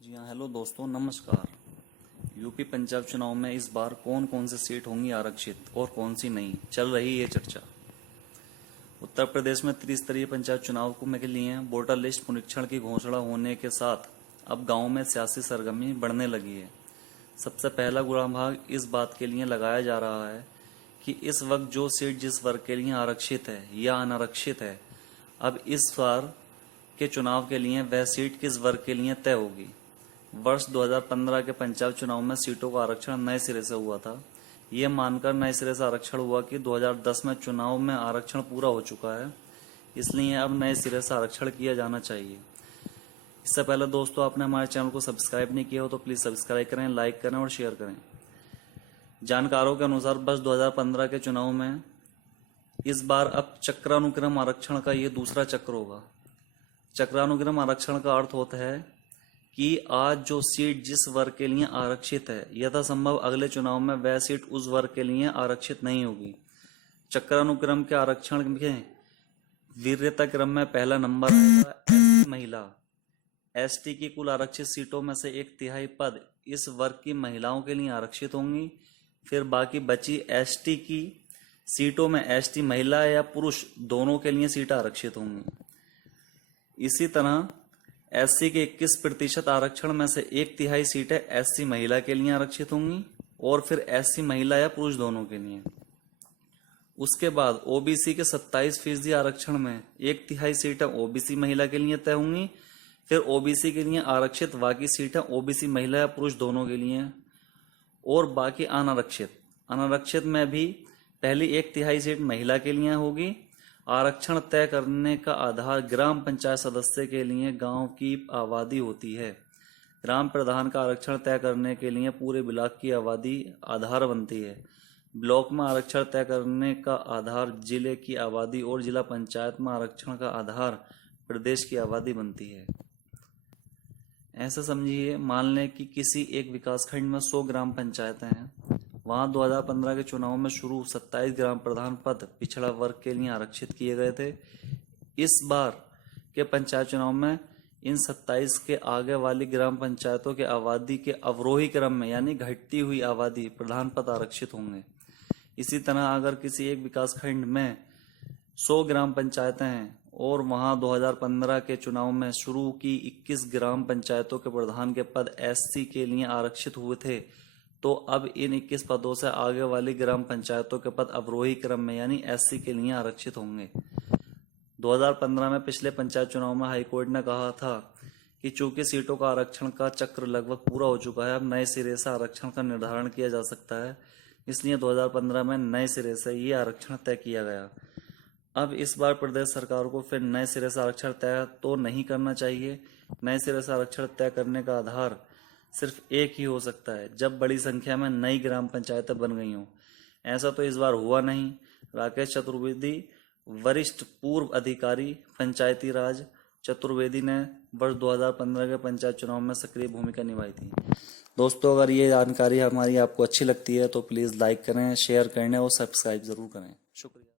जी हाँ, हेलो दोस्तों, नमस्कार। यूपी पंचायत चुनाव में इस बार कौन कौन सी सीट होंगी आरक्षित और कौन सी नहीं, चल रही है चर्चा। उत्तर प्रदेश में त्रिस्तरीय पंचायत चुनाव को के लिए वोटर लिस्ट पुनरीक्षण की घोषणा होने के साथ अब गांव में सियासी सरगर्मी बढ़ने लगी है। सबसे पहला गुणा भाग इस बात के लिए लगाया जा रहा है कि इस वक्त जो सीट जिस वर्ग के लिए आरक्षित है या अनारक्षित है, अब इस बार के चुनाव के लिए वह सीट किस वर्ग के लिए तय होगी। वर्ष 2015 के पंचायत चुनाव में सीटों का आरक्षण नए सिरे से हुआ था। ये मानकर नए सिरे से आरक्षण हुआ कि 2010 में चुनाव में आरक्षण पूरा हो चुका है, इसलिए अब नए सिरे से आरक्षण किया जाना चाहिए। इससे पहले दोस्तों, आपने हमारे चैनल को सब्सक्राइब नहीं किया हो तो प्लीज सब्सक्राइब करें, लाइक करें और शेयर करें। जानकारों के अनुसार वर्ष 2015 के चुनाव में इस बार अब चक्रानुक्रम आरक्षण का ये दूसरा चक्र होगा। चक्रानुक्रम आरक्षण का अर्थ होता है कि आज जो सीट जिस वर्ग के लिए आरक्षित है, यथासंभव अगले चुनाव में वह सीट उस वर्ग के लिए आरक्षित नहीं होगी। चक्रानुक्रम के आरक्षण के वीरता क्रम में पहला नंबर आएगा एसटी महिला। एसटी की कुल आरक्षित सीटों में से 1/3 पद इस वर्ग की महिलाओं के लिए आरक्षित होंगी। फिर बाकी बची एसटी की सीटों में एसटी महिला या पुरुष दोनों के लिए सीट आरक्षित होंगी। इसी तरह एससी के 21% आरक्षण में से 1/3 सीटें एससी महिला के लिए आरक्षित होंगी और फिर एससी महिला या पुरुष दोनों के लिए। उसके बाद ओबीसी के 27% आरक्षण में 1/3 सीटें ओबीसी महिला के लिए तय होंगी। फिर ओबीसी के लिए आरक्षित बाकी सीटें ओबीसी महिला या पुरुष दोनों के लिए और बाकी अनारक्षित में भी पहली 1/3 सीट महिला के लिए होगी। आरक्षण तय करने का आधार ग्राम पंचायत सदस्य के लिए गांव की आबादी होती है। ग्राम प्रधान का आरक्षण तय करने के लिए पूरे ब्लॉक की आबादी आधार बनती है। ब्लॉक में आरक्षण तय करने का आधार जिले की आबादी और जिला पंचायत में आरक्षण का आधार प्रदेश की आबादी बनती है। ऐसा समझिए, मान लें कि किसी एक विकासखंड में 100 ग्राम पंचायतें हैं। वहां 2015 के चुनाव में शुरू 27 ग्राम प्रधान पद पिछड़ा वर्ग के लिए आरक्षित किए गए थे। इस बार के पंचायत चुनाव में इन 27 के आगे वाली ग्राम पंचायतों के आबादी के अवरोही क्रम में यानी घटती हुई आबादी प्रधान पद आरक्षित होंगे। इसी तरह अगर किसी एक विकासखंड में 100 ग्राम पंचायतें हैं और वहां 2015 के चुनाव में शुरू की 21 ग्राम पंचायतों के प्रधान के पद एससी के लिए आरक्षित हुए थे, तो अब इन 21 पदों से आगे वाली ग्राम पंचायतों के पद अवरोही क्रम में यानी एससी के लिए आरक्षित होंगे। 2015 में पिछले पंचायत चुनाव में हाईकोर्ट ने कहा था कि चूंकि सीटों का आरक्षण का चक्र लगभग पूरा हो चुका है, अब नए सिरे से आरक्षण का निर्धारण किया जा सकता है। इसलिए 2015 में नए सिरे से ये आरक्षण तय किया गया। अब इस बार प्रदेश सरकार को फिर नए सिरे से आरक्षण तय तो नहीं करना चाहिए। नए सिरे से आरक्षण तय करने का आधार सिर्फ एक ही हो सकता है, जब बड़ी संख्या में नई ग्राम पंचायतें बन गई हों। ऐसा तो इस बार हुआ नहीं। राकेश चतुर्वेदी, वरिष्ठ पूर्व अधिकारी पंचायती राज चतुर्वेदी ने वर्ष 2015 के पंचायत चुनाव में सक्रिय भूमिका निभाई थी। दोस्तों, अगर ये जानकारी हमारी आपको अच्छी लगती है तो प्लीज लाइक करें, शेयर करें और सब्सक्राइब जरूर करें। शुक्रिया।